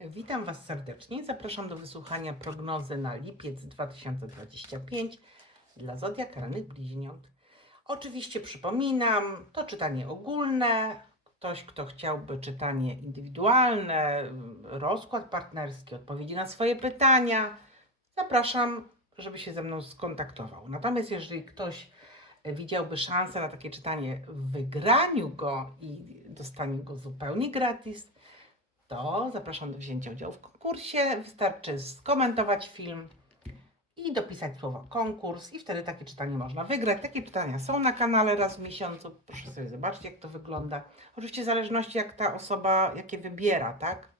Witam Was serdecznie. Zapraszam do wysłuchania prognozy na lipiec 2025 dla zodiak bliźniąt. Oczywiście przypominam, to czytanie ogólne. Ktoś, kto chciałby czytanie indywidualne, rozkład partnerski, odpowiedzi na swoje pytania, zapraszam, żeby się ze mną skontaktował. Natomiast jeżeli ktoś widziałby szansę na takie czytanie w wygraniu go i dostaniu go zupełnie gratis, to zapraszam do wzięcia udziału w konkursie. Wystarczy skomentować film i dopisać słowo konkurs i wtedy takie czytanie można wygrać. Takie czytania są na kanale raz w miesiącu. Proszę sobie zobaczyć, jak to wygląda. Oczywiście w zależności jak ta osoba, jakie wybiera, tak?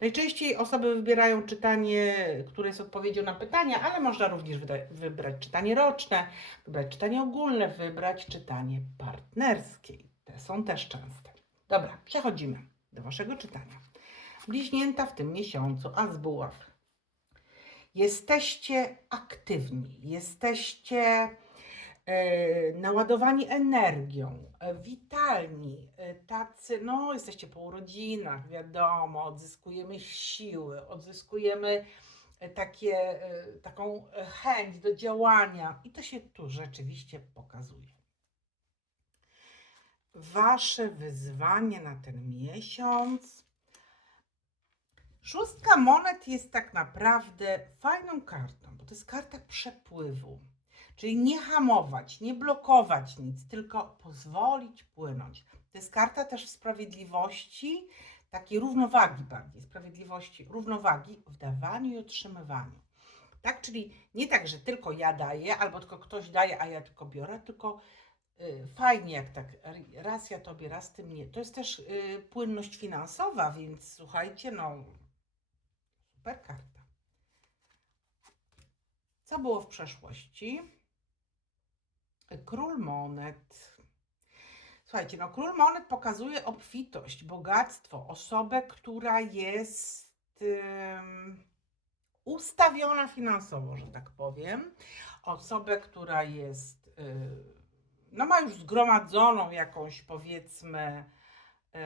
Najczęściej osoby wybierają czytanie, które jest odpowiedzią na pytania, ale można również wybrać czytanie roczne, wybrać czytanie ogólne, wybrać czytanie partnerskie. Te są też częste. Dobra, przechodzimy do Waszego czytania. Bliźnięta w tym miesiącu, a z buław. Jesteście aktywni, jesteście e, naładowani energią, e, witalni, e, tacy, no jesteście po urodzinach, wiadomo, odzyskujemy siły, odzyskujemy takie, taką chęć do działania i to się tu rzeczywiście pokazuje. Wasze wyzwanie na ten miesiąc. Szóstka monet jest tak naprawdę fajną kartą, bo to jest karta przepływu. Czyli nie hamować, nie blokować nic, tylko pozwolić płynąć. To jest karta też sprawiedliwości, takiej równowagi bardziej, sprawiedliwości, równowagi w dawaniu i otrzymywaniu. Tak, czyli nie tak, że tylko ja daję, albo tylko ktoś daje, a ja tylko biorę, tylko y, fajnie jak tak, raz ja tobie, raz ty mnie. To jest też y, płynność finansowa, więc słuchajcie, no super karta. Co było w przeszłości? Król monet. Słuchajcie, no król monet pokazuje obfitość, bogactwo, osobę, która jest ym, ustawiona finansowo, że tak powiem. Osobę, która jest, y, no ma już zgromadzoną jakąś powiedzmy y,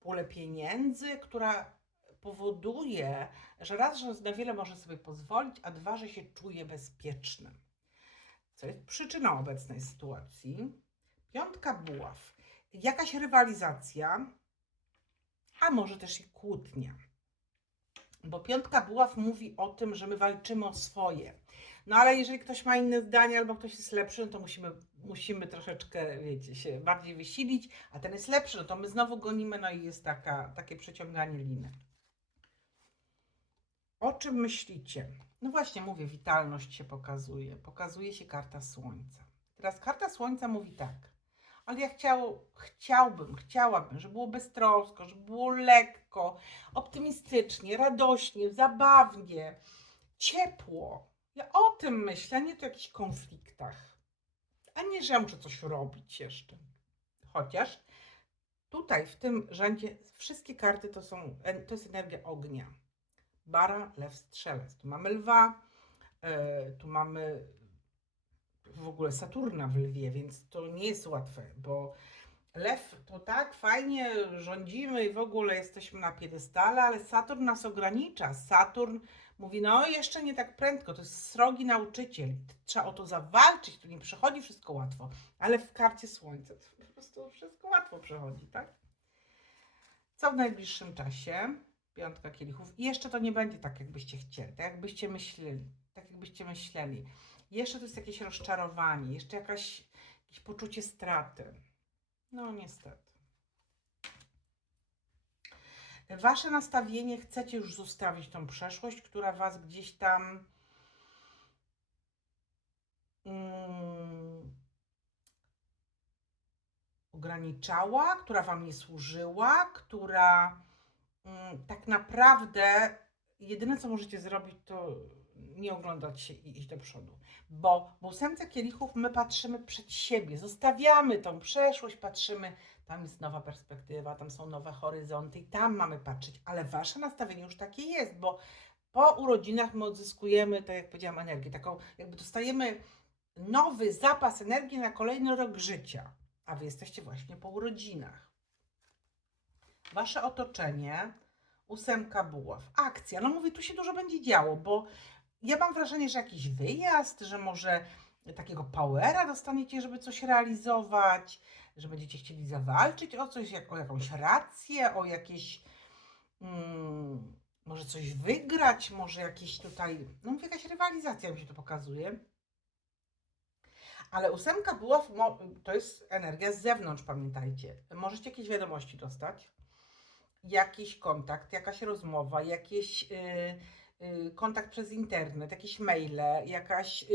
pulę pieniędzy, która powoduje, że raz, że na wiele może sobie pozwolić, a dwa, że się czuje bezpiecznym. Co jest przyczyną obecnej sytuacji? Piątka buław. Jakaś rywalizacja, a może też i kłótnia. Bo piątka buław mówi o tym, że my walczymy o swoje. No ale jeżeli ktoś ma inne zdanie albo ktoś jest lepszy, no to musimy, musimy troszeczkę, wiecie, się bardziej wysilić, a ten jest lepszy, no to my znowu gonimy, no i jest taka, takie przeciąganie liny. O czym myślicie? No właśnie mówię, witalność się pokazuje. Pokazuje się karta słońca. Teraz karta słońca mówi tak. Ale ja chciał, chciałbym, chciałabym, żeby było beztrosko, żeby było lekko, optymistycznie, radośnie, zabawnie, ciepło. Ja o tym myślę, nie to o jakichś konfliktach. A nie, że ja muszę coś robić jeszcze. Chociaż tutaj w tym rzędzie wszystkie karty to są, to jest energia ognia bara, lew, strzelec. Tu mamy lwa, e, tu mamy w ogóle Saturna w lwie, więc to nie jest łatwe, bo lew to tak fajnie rządzimy i w ogóle jesteśmy na piedestale, ale Saturn nas ogranicza. Saturn mówi, no jeszcze nie tak prędko, to jest srogi nauczyciel, trzeba o to zawalczyć, tu nie przychodzi wszystko łatwo, ale w karcie Słońca to po prostu wszystko łatwo przychodzi, tak? Co w najbliższym czasie? Piątka kielichów. I jeszcze to nie będzie tak, jakbyście chcieli, tak jakbyście myśleli, tak jakbyście myśleli. Jeszcze to jest jakieś rozczarowanie, jeszcze jakaś, jakieś poczucie straty. No niestety. Wasze nastawienie chcecie już zostawić tą przeszłość, która was gdzieś tam mm, ograniczała, która wam nie służyła, która tak naprawdę jedyne, co możecie zrobić, to nie oglądać się i iść do przodu. Bo w ósemce kielichów my patrzymy przed siebie, zostawiamy tą przeszłość, patrzymy, tam jest nowa perspektywa, tam są nowe horyzonty i tam mamy patrzeć, ale wasze nastawienie już takie jest, bo po urodzinach my odzyskujemy, tak jak powiedziałam, energię, taką jakby dostajemy nowy zapas energii na kolejny rok życia, a wy jesteście właśnie po urodzinach. Wasze otoczenie ósemka buław. Akcja. No mówię, tu się dużo będzie działo, bo ja mam wrażenie, że jakiś wyjazd, że może takiego powera dostaniecie, żeby coś realizować, że będziecie chcieli zawalczyć o coś, jak, o jakąś rację, o jakieś mm, może coś wygrać, może jakieś tutaj, no mówię, jakaś rywalizacja mi się to pokazuje. Ale ósemka mo- to jest energia z zewnątrz, pamiętajcie. Możecie jakieś wiadomości dostać, jakiś kontakt, jakaś rozmowa, jakieś y, y, kontakt przez internet, jakieś maile, jakaś y,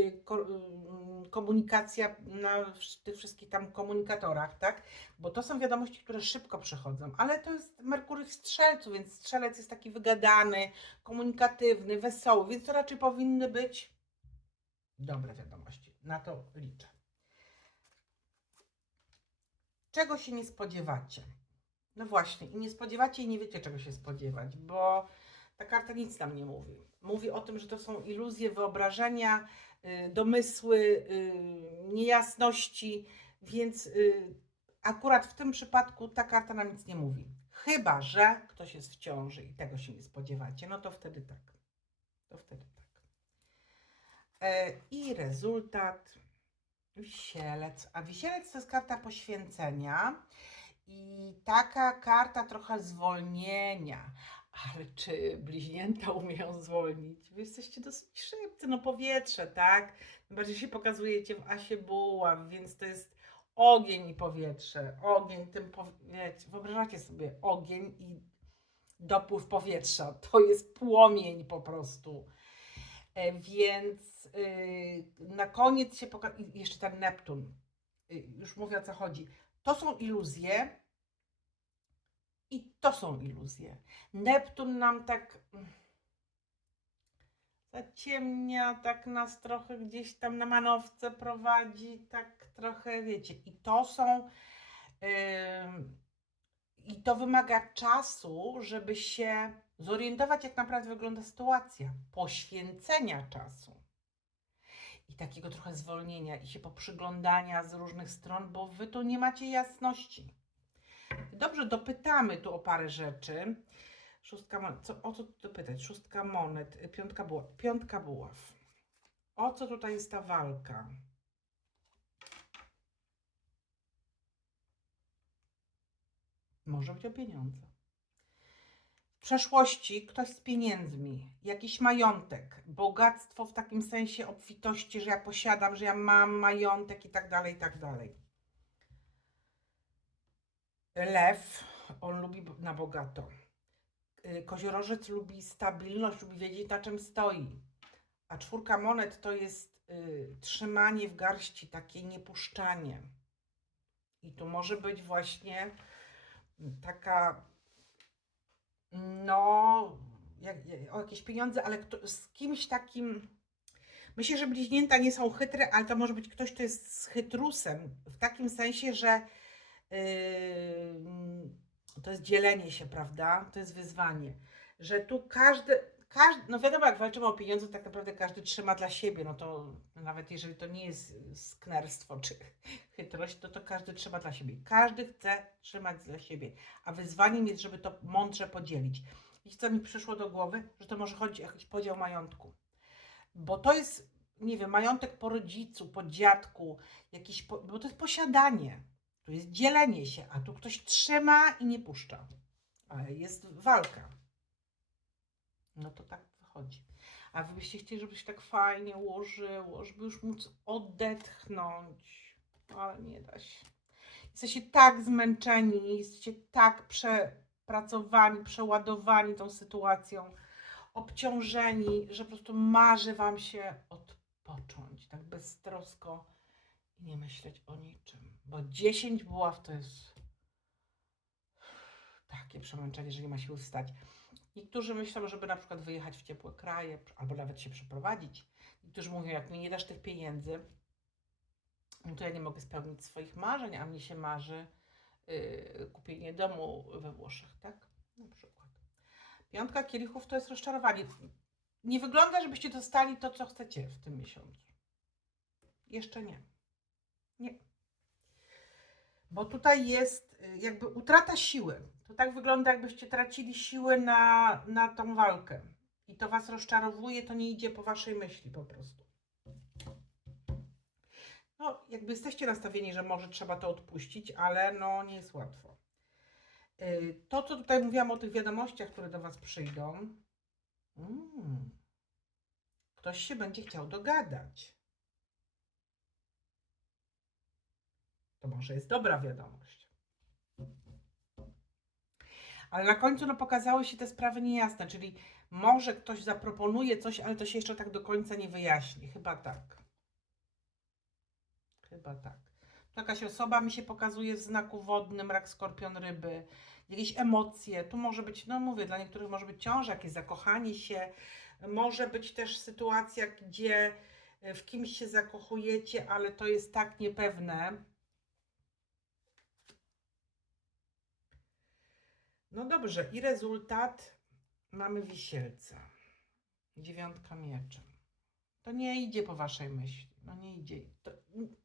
y, komunikacja na tych wszystkich tam komunikatorach, tak? Bo to są wiadomości, które szybko przychodzą, ale to jest Merkury w strzelcu, więc strzelec jest taki wygadany, komunikatywny, wesoły, więc to raczej powinny być dobre wiadomości. Na to liczę. Czego się nie spodziewacie? No właśnie, i nie spodziewacie i nie wiecie, czego się spodziewać, bo ta karta nic nam nie mówi. Mówi o tym, że to są iluzje, wyobrażenia, y, domysły, y, niejasności, więc y, akurat w tym przypadku ta karta nam nic nie mówi. Chyba, że ktoś jest w ciąży i tego się nie spodziewacie, no to wtedy tak. To wtedy tak. E, I rezultat wisielec. A wisielec to jest karta poświęcenia i taka karta trochę zwolnienia. Ale czy bliźnięta umieją zwolnić? Wy jesteście dosyć szybcy, no powietrze, tak? Bardziej się pokazujecie w asie buław, więc to jest ogień i powietrze. Ogień, tym powie- wiecie, wyobrażacie sobie ogień i dopływ powietrza. To jest płomień po prostu. E, Więc y, na koniec się pokaże. Jeszcze ten Neptun. Y, Już mówię o co chodzi. To są iluzje. I to są iluzje. Neptun nam tak mm, zaciemnia, tak nas trochę gdzieś tam na manowce prowadzi, tak trochę wiecie. I to są. ym, I to wymaga czasu, żeby się zorientować, jak naprawdę wygląda sytuacja, poświęcenia czasu i takiego trochę zwolnienia i się poprzyglądania z różnych stron, bo wy tu nie macie jasności. Dobrze, dopytamy tu o parę rzeczy. Szóstka monet. Co, o co tu dopytać? Szóstka monet, piątka buław. Piątka buław. O co tutaj jest ta walka? Może być o pieniądze. Przeszłości ktoś z pieniędzmi, jakiś majątek, bogactwo w takim sensie obfitości, że ja posiadam, że ja mam majątek i tak dalej, i tak dalej. Lew, on lubi na bogato. Y, Koziorożec lubi stabilność, lubi wiedzieć na czym stoi. A czwórka monet to jest y, trzymanie w garści, takie niepuszczanie. I tu może być właśnie taka, no, jak, o jakieś pieniądze, ale kto, z kimś takim. Myślę, że bliźnięta nie są chytre, ale to może być ktoś, kto jest z chytrusem, w takim sensie, że yy, to jest dzielenie się, prawda? To jest wyzwanie. Że tu każdy, każdy, no wiadomo, jak walczymy o pieniądze, tak naprawdę każdy trzyma dla siebie. No to nawet jeżeli to nie jest sknerstwo czy chytrość, to to każdy trzyma dla siebie. Każdy chce trzymać dla siebie. A wyzwaniem jest, żeby to mądrze podzielić. Wiecie, co mi przyszło do głowy? Że to może chodzić o jakiś podział majątku. Bo to jest, nie wiem, majątek po rodzicu, po dziadku, jakiś, po, bo to jest posiadanie. Tu jest dzielenie się, a tu ktoś trzyma i nie puszcza. Ale jest walka. No to tak wychodzi. A wy byście chcieli, żeby się tak fajnie ułożyło, żeby już móc odetchnąć. Ale nie da się. Jesteście tak zmęczeni, jesteście tak przepracowani, przeładowani tą sytuacją, obciążeni, że po prostu marzy wam się odpocząć, tak beztrosko i nie myśleć o niczym. Bo 10 buław to jest takie przemęczenie, że nie ma siły wstać. Niektórzy myślą, żeby na przykład wyjechać w ciepłe kraje, albo nawet się przeprowadzić. Niektórzy mówią, jak mi nie dasz tych pieniędzy, no to ja nie mogę spełnić swoich marzeń, a mnie się marzy yy, kupienie domu we Włoszech, tak? Na przykład. Piątka kielichów to jest rozczarowanie. Nie wygląda, żebyście dostali to, co chcecie w tym miesiącu. Jeszcze nie. Nie. Bo tutaj jest jakby utrata siły. To tak wygląda, jakbyście tracili siły na, na tą walkę. I to was rozczarowuje, to nie idzie po waszej myśli po prostu. No, jakby jesteście nastawieni, że może trzeba to odpuścić, ale no nie jest łatwo. Y, To, co tutaj mówiłam o tych wiadomościach, które do was przyjdą. Mm, ktoś się będzie chciał dogadać. To może jest dobra wiadomość. Ale na końcu no, pokazały się te sprawy niejasne, czyli może ktoś zaproponuje coś, ale to się jeszcze tak do końca nie wyjaśni. Chyba tak. Chyba tak. Jakaś osoba mi się pokazuje w znaku wodnym, rak, skorpion, ryby. Jakieś emocje. Tu może być, no mówię, dla niektórych może być ciąża, jakieś zakochanie się. Może być też sytuacja, gdzie e, w kimś się zakochujecie, ale to jest tak niepewne. No dobrze, i rezultat mamy wisielca. Dziewiątka mieczy. To nie idzie po waszej myśli. No nie idzie. To,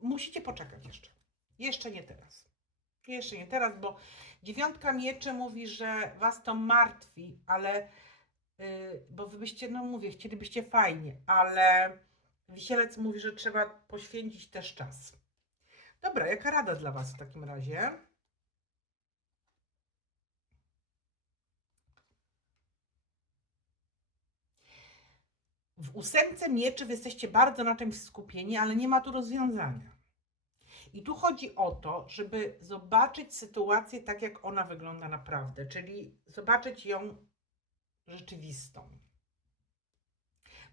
musicie poczekać jeszcze. Jeszcze nie teraz. Jeszcze nie teraz, bo dziewiątka mieczy mówi, że was to martwi, ale yy, bo wy byście, no mówię, chcielibyście fajnie, ale wisielec mówi, że trzeba poświęcić też czas. Dobra, jaka rada dla was w takim razie? W ósemce mieczy jesteście bardzo na czymś skupieni, ale nie ma tu rozwiązania. I tu chodzi o to, żeby zobaczyć sytuację tak, jak ona wygląda naprawdę, czyli zobaczyć ją rzeczywistą.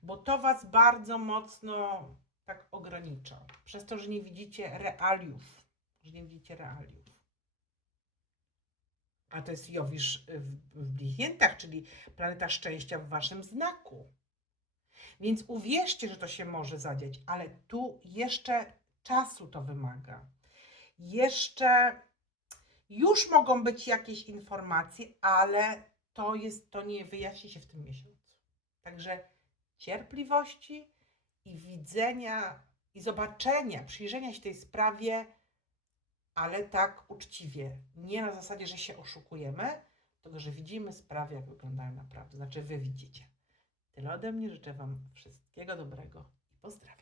Bo to was bardzo mocno tak ogranicza, przez to, że nie widzicie realiów, że nie widzicie realiów. A to jest Jowisz w, w bliźniętach, czyli planeta szczęścia w waszym znaku. Więc uwierzcie, że to się może zadziać, ale tu jeszcze czasu to wymaga. Jeszcze już mogą być jakieś informacje, ale to jest to nie wyjaśni się w tym miesiącu. Także cierpliwości i widzenia i zobaczenia, przyjrzenia się tej sprawie, ale tak uczciwie. Nie na zasadzie, że się oszukujemy, tylko że widzimy sprawy, jak wyglądają naprawdę. Znaczy, wy widzicie. Tyle ode mnie. Życzę Wam wszystkiego dobrego i pozdrawiam.